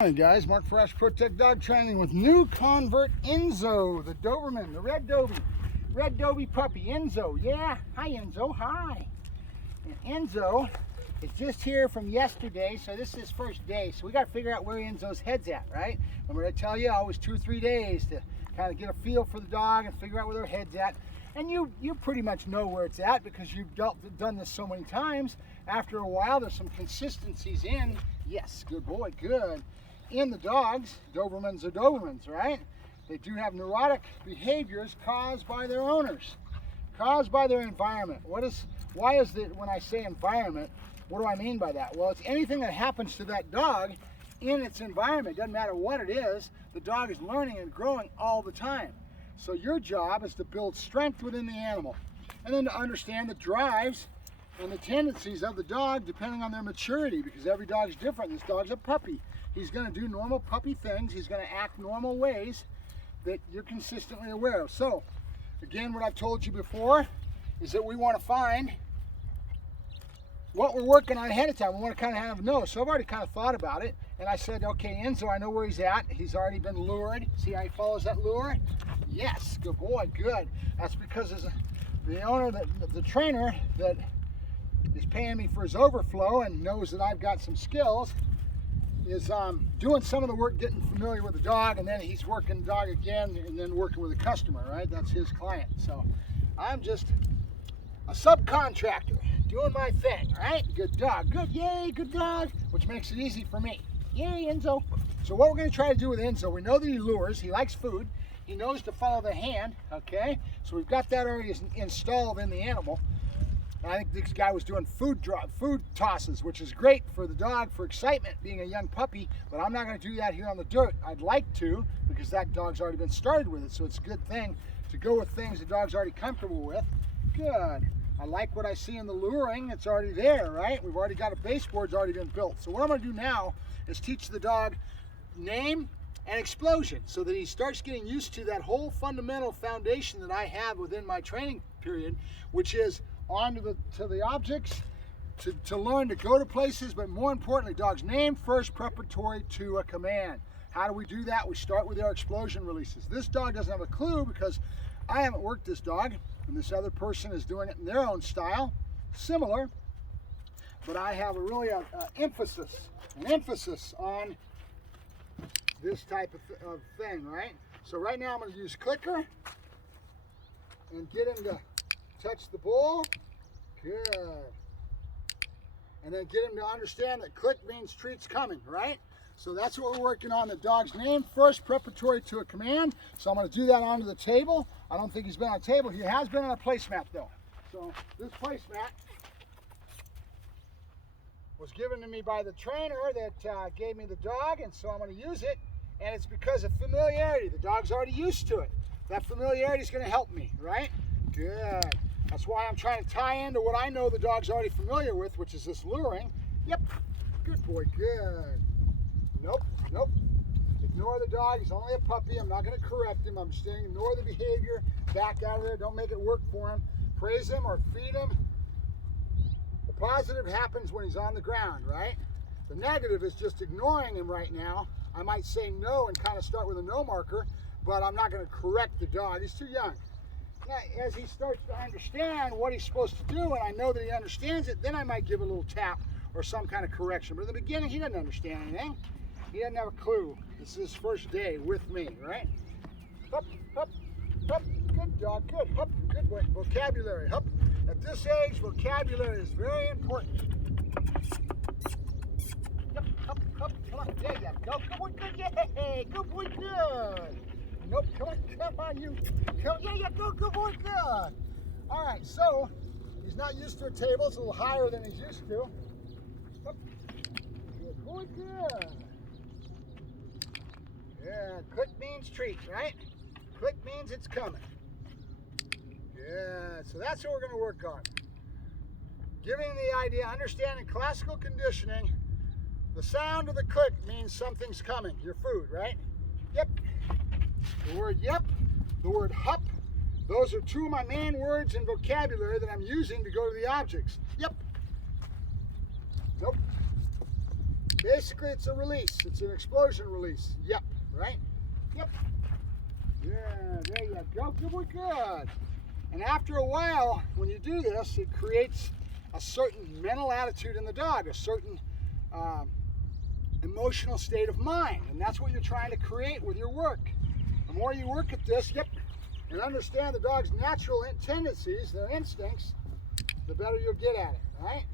Hi guys, Mark Ferrasci, Protect Dog Training with new convert Enzo, the Doberman, the Red Dobbie puppy, Enzo. Yeah, hi Enzo, hi. And Enzo is just here from yesterday, so this is his first day. So we got to figure out where Enzo's head's at, right? Remember I tell you, always 2 or 3 days to kind of get a feel for the dog and figure out where their head's at. And you pretty much know where it's at because you've done this so many times. After a while, there's some consistencies in. Yes, good boy, good. In the dogs, Dobermans are Dobermans, right? They do have neurotic behaviors caused by their owners, caused by their environment. Why is it when I say environment, what do I mean by that? Well, it's anything that happens to that dog in its environment. Doesn't matter what it is, the dog is learning and growing all the time. So your job is to build strength within the animal and then to understand the drives and the tendencies of the dog depending on their maturity, because every dog is different. This dog's a puppy. He's going to do normal puppy things. He's going to act normal ways that you're consistently aware of. So, again, what I've told you before is that we want to find what we're working on ahead of time. We want to kind of have know. So I've already kind of thought about it. And I said, okay, Enzo, I know where he's at. He's already been lured. See how he follows that lure? Yes, good boy, good. That's because the owner, the trainer that is paying me for his overflow and knows that I've got some skills, is doing some of the work getting familiar with the dog, and then he's working the dog again and then working with a customer, right? That's his client. So I'm just a subcontractor doing my thing, right? Good dog, good, yay, good dog, which makes it easy for me. Yay, Enzo. So what we're going to try to do with Enzo, we know that he lures, he likes food, he knows to follow the hand, okay? So we've got that already installed in the animal. I think this guy was doing food tosses, which is great for the dog for excitement, being a young puppy, but I'm not going to do that here on the dirt. I'd like to, because that dog's already been started with it, so it's a good thing to go with things the dog's already comfortable with. Good. I like what I see in the luring. It's already there, right? We've already got a baseboard's already been built. So what I'm going to do now is teach the dog name and explosion so that he starts getting used to that whole fundamental foundation that I have within my training period, which is onto the objects, to learn to go to places, but more importantly, dog's name first preparatory to a command. How do we do that? We start with our explosion releases. This dog doesn't have a clue because I haven't worked this dog, and this other person is doing it in their own style, similar, but I have an emphasis on this type of thing, right? So right now I'm going to use clicker and get him to touch the bowl. Good. And then get him to understand that click means treat's coming, right? So that's what we're working on, the dog's name first preparatory to a command. So I'm going to do that onto the table. I don't think he's been on a table. He has been on a placemat though. So this placemat was given to me by the trainer that gave me the dog, and so I'm going to use it, and it's because of familiarity. The dog's already used to it. That familiarity is going to help me, right? Good. That's why I'm trying to tie into what I know the dog's already familiar with, which is this luring. Yep. Good boy, good. Nope, nope. Ignore the dog. He's only a puppy. I'm not going to correct him. I'm just saying ignore the behavior. Back out of there. Don't make it work for him. Praise him or feed him. The positive happens when he's on the ground, right? The negative is just ignoring him right now. I might say no and kind of start with a no marker, but I'm not going to correct the dog. He's too young. Now, as he starts to understand what he's supposed to do, and I know that he understands it, then I might give a little tap or some kind of correction. But in the beginning, he doesn't understand anything. He doesn't have a clue. This is his first day with me, right? Hup, hup, hup. Good dog, good. Hup, good boy. Vocabulary, hup. At this age, vocabulary is very important. Hup, hup, hup. Come on, there you go. Good boy, good. Yay, good boy, good. Nope, come on, you. Yeah, go, good boy, good. All right, so he's not used to a table. It's a little higher than he's used to. Good boy, good. Yeah, click means treat, right? Click means it's coming. Yeah, so that's what we're going to work on. Giving the idea, understanding classical conditioning, the sound of the click means something's coming, your food, right? Yep. The word yep, the word hup, those are two of my main words in vocabulary that I'm using to go to the objects. Yep. Nope. Basically, it's a release. It's an explosion release. Yep, right? Yep. Yeah, there you go. Good boy, good. And after a while, when you do this, it creates a certain mental attitude in the dog, a certain emotional state of mind. And that's what you're trying to create with your work. The more you work at this, yep, and understand the dog's natural tendencies, their instincts, the better you'll get at it, right?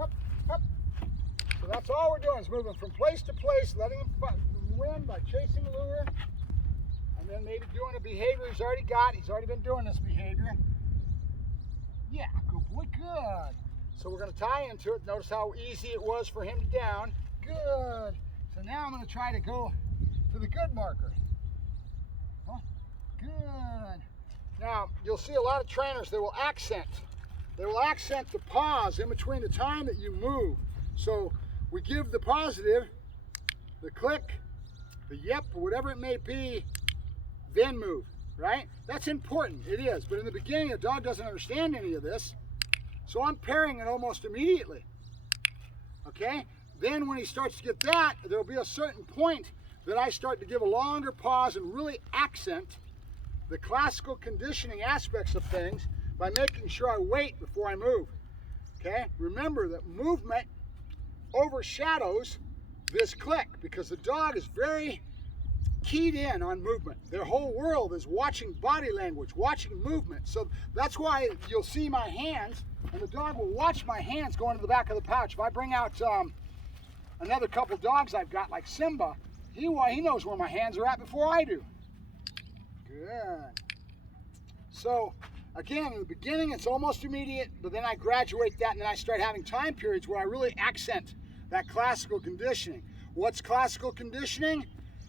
Up, up. So that's all we're doing is moving from place to place, letting him win by chasing the lure, and then maybe doing a behavior he's already got. He's already been doing this behavior. Yeah, good boy, good. So we're going to tie into it. Notice how easy it was for him to down. Good. So now I'm going to try to go to the good marker. Huh? Good. Now, you'll see a lot of trainers, they will accent. They will accent the pause in between the time that you move. So we give the positive, the click, the yep, or whatever it may be, then move, right? That's important, it is. But in the beginning, a dog doesn't understand any of this. So I'm pairing it almost immediately, okay? Then when he starts to get that, there'll be a certain point that I start to give a longer pause and really accent the classical conditioning aspects of things by making sure I wait before I move, okay? Remember that movement overshadows this click because the dog is very keyed in on movement. Their whole world is watching body language, watching movement. So that's why you'll see my hands, and the dog will watch my hands go into the back of the pouch. If I bring out another couple dogs I've got, like Simba, he knows where my hands are at before I do. Good. So again, in the beginning, it's almost immediate, but then I graduate that, and then I start having time periods where I really accent that classical conditioning. What's classical conditioning?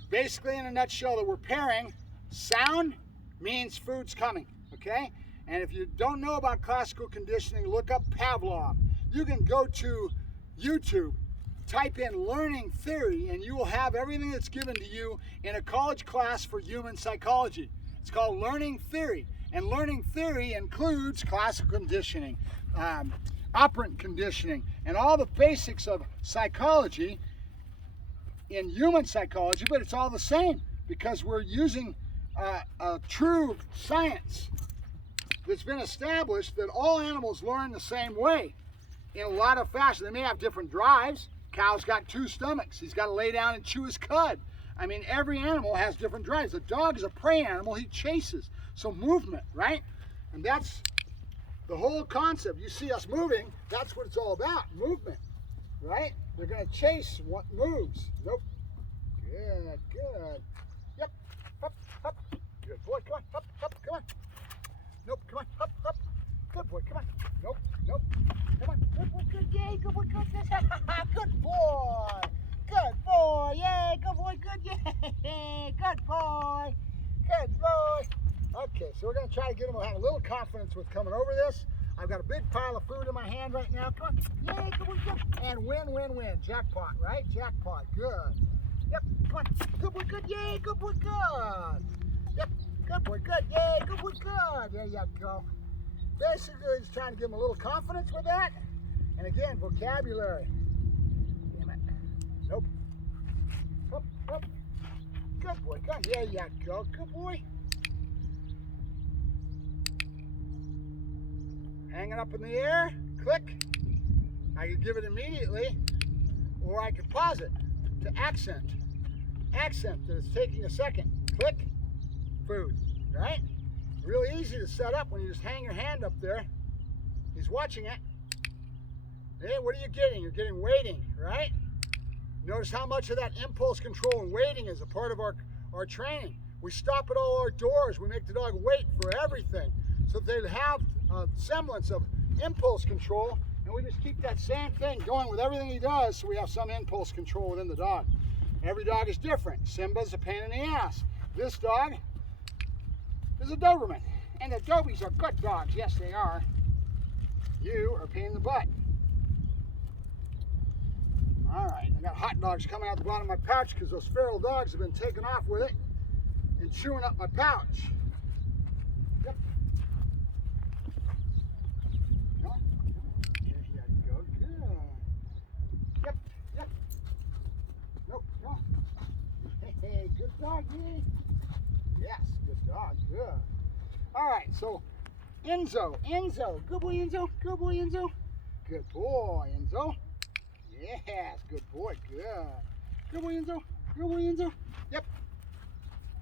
Basically, in a nutshell, that we're pairing. Sound means food's coming, okay? And if you don't know about classical conditioning, look up Pavlov. You can go to YouTube, type in learning theory, and you will have everything that's given to you in a college class for human psychology. It's called learning theory. And learning theory includes classical conditioning, operant conditioning, and all the basics of psychology in human psychology, but it's all the same because we're using a true science that's been established that all animals learn the same way in a lot of fashion. They may have different drives. Cow's got 2 stomachs. He's got to lay down and chew his cud. I mean, every animal has different drives. A dog is a prey animal. He chases. So movement, right? And that's the whole concept. You see us moving, that's what it's all about, movement, right? They're going to chase what moves. Nope. Good, good. Yep. Up, up. Good boy. Come on. Up, up. Come on. Nope. Come on. Up, up. Good boy. Come on. Nope. Nope. Come on. Good boy. Good. Yay. Good boy. Good. Good boy. Good boy. Yay. Good boy. Good. Yay. Good boy. Good boy. Okay, so we're going to try to get him to have a little confidence with coming over this. I've got a big pile of food in my hand right now. Come on. Yay, good boy, good. And win, win, win. Jackpot, right? Jackpot. Good. Yep, come on. Good boy, good. Yay, good boy, good. Yep, good boy, good. Yay, good boy, good. There you go. Basically, just trying to give him a little confidence with that. And again, vocabulary. Damn it. Nope. Up, up. Good boy, good. There you go. Good boy. Hanging up in the air, click. I could give it immediately, or I could pause it to accent. Accent that it's taking a second. Click, food, right? Really easy to set up when you just hang your hand up there. He's watching it. Hey, what are you getting? You're getting waiting, right? Notice how much of that impulse control and waiting is a part of our training. We stop at all our doors. We make the dog wait for everything so that they have a semblance of impulse control, and we just keep that same thing going with everything he does, so we have some impulse control within the dog. Every dog is different. Simba's a pain in the ass. This dog is a Doberman, and the Dobies are good dogs. Yes, they are. You are a pain in the butt. All right, I got hot dogs coming out the bottom of my pouch because those feral dogs have been taking off with it and chewing up my pouch. Yep. doggy. Yes, good dog, good. All right, so Enzo, good boy Enzo, good boy Enzo. Good boy Enzo. Yes, good boy, good. Good boy Enzo, good boy Enzo. Yep.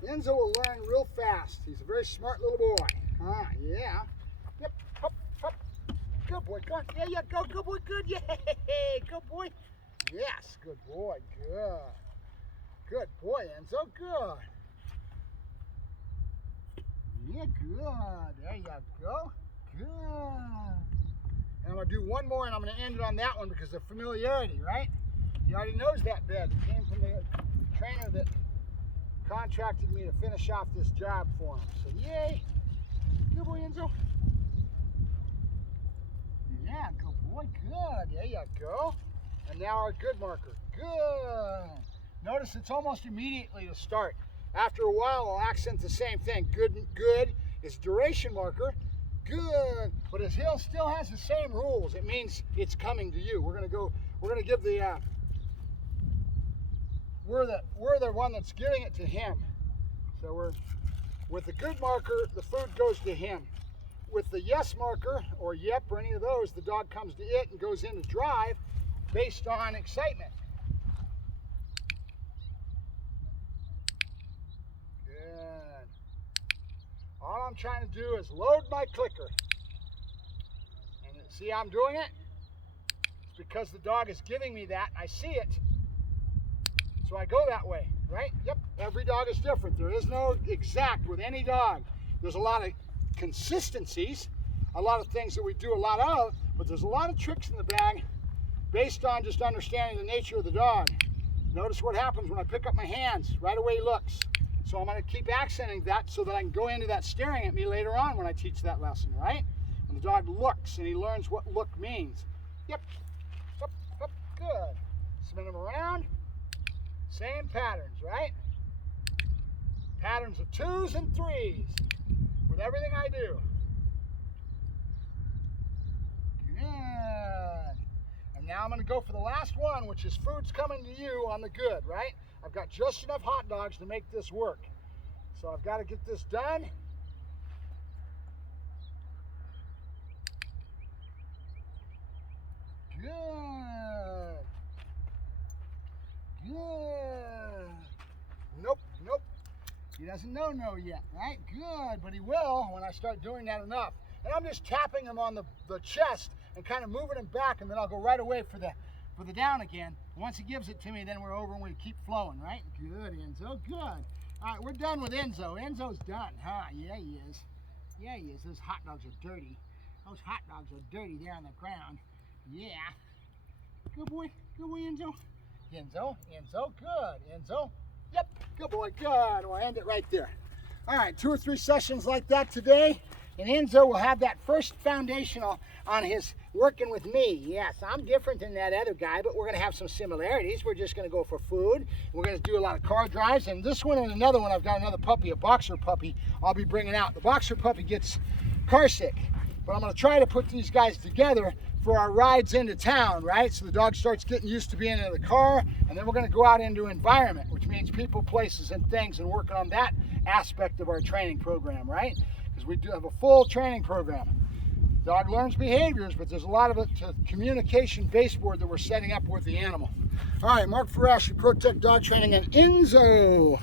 Enzo will learn real fast. He's a very smart little boy. Yeah. Yep, hop, hop. Good boy, go on. Yeah, go, good boy, good. Yay, good boy. Yes, good boy, good. Good boy, Enzo, good. Yeah, good. There you go. Good. And I'm going to do one more, and I'm going to end it on that one because of familiarity, right? He already knows that bed. It came from the trainer that contracted me to finish off this job for him. So, yay. Good boy, Enzo. Yeah, good boy, good. There you go. And now our good marker. Good. Notice it's almost immediately to start. After a while, I'll accent the same thing. Good is duration marker. Good. But his heel still has the same rules. It means it's coming to you. We're gonna give the we're the one that's giving it to him. So we're with the good marker, the food goes to him. With the yes marker or yep or any of those, the dog comes to it and goes into drive based on excitement. Good. All I'm trying to do is load my clicker. And see how I'm doing it? It's because the dog is giving me that. I see it. So I go that way, right? Yep. Every dog is different. There is no exact with any dog. There's a lot of consistencies, a lot of things that we do a lot of, but there's a lot of tricks in the bag based on just understanding the nature of the dog. Notice what happens when I pick up my hands. Right away he looks. So I'm going to keep accenting that so that I can go into that staring at me later on when I teach that lesson, right? When the dog looks and he learns what look means. Yep. Up, up, good. Spin him around. Same patterns, right? Patterns of 2s and 3s with everything I do. Good. And now I'm going to go for the last one, which is food's coming to you on the good, right? I've got just enough hot dogs to make this work. So I've got to get this done. Good. Good. Nope. He doesn't know no yet, right? Good, but he will when I start doing that enough. And I'm just tapping him on the chest and kind of moving him back, and then I'll go right away for the down again. Once he gives it to me, then we're over and we keep flowing, right? Good, Enzo, good. All right, we're done with Enzo. Enzo's done, huh? Yeah, he is. Yeah, he is. Those hot dogs are dirty. Those hot dogs are dirty there on the ground. Yeah. Good boy, Enzo. Enzo, good. Enzo, yep, good boy, good. We'll end it right there. All right, 2 or 3 sessions like that today, and Enzo will have that first foundational on his working with me. Yes, I'm different than that other guy, but we're going to have some similarities. We're just going to go for food. We're going to do a lot of car drives, and this one and another one, I've got another puppy, a boxer puppy, I'll be bringing out. The boxer puppy gets car sick, but I'm going to try to put these guys together for our rides into town, right? So the dog starts getting used to being in the car, and then we're going to go out into environment, which means people, places, and things, and working on that aspect of our training program, right? Because we do have a full training program. Dog learns behaviors, but there's a lot of it to communication baseboard that we're setting up with the animal. All right, Mark Ferrasci, Protect Dog Training, and Enzo.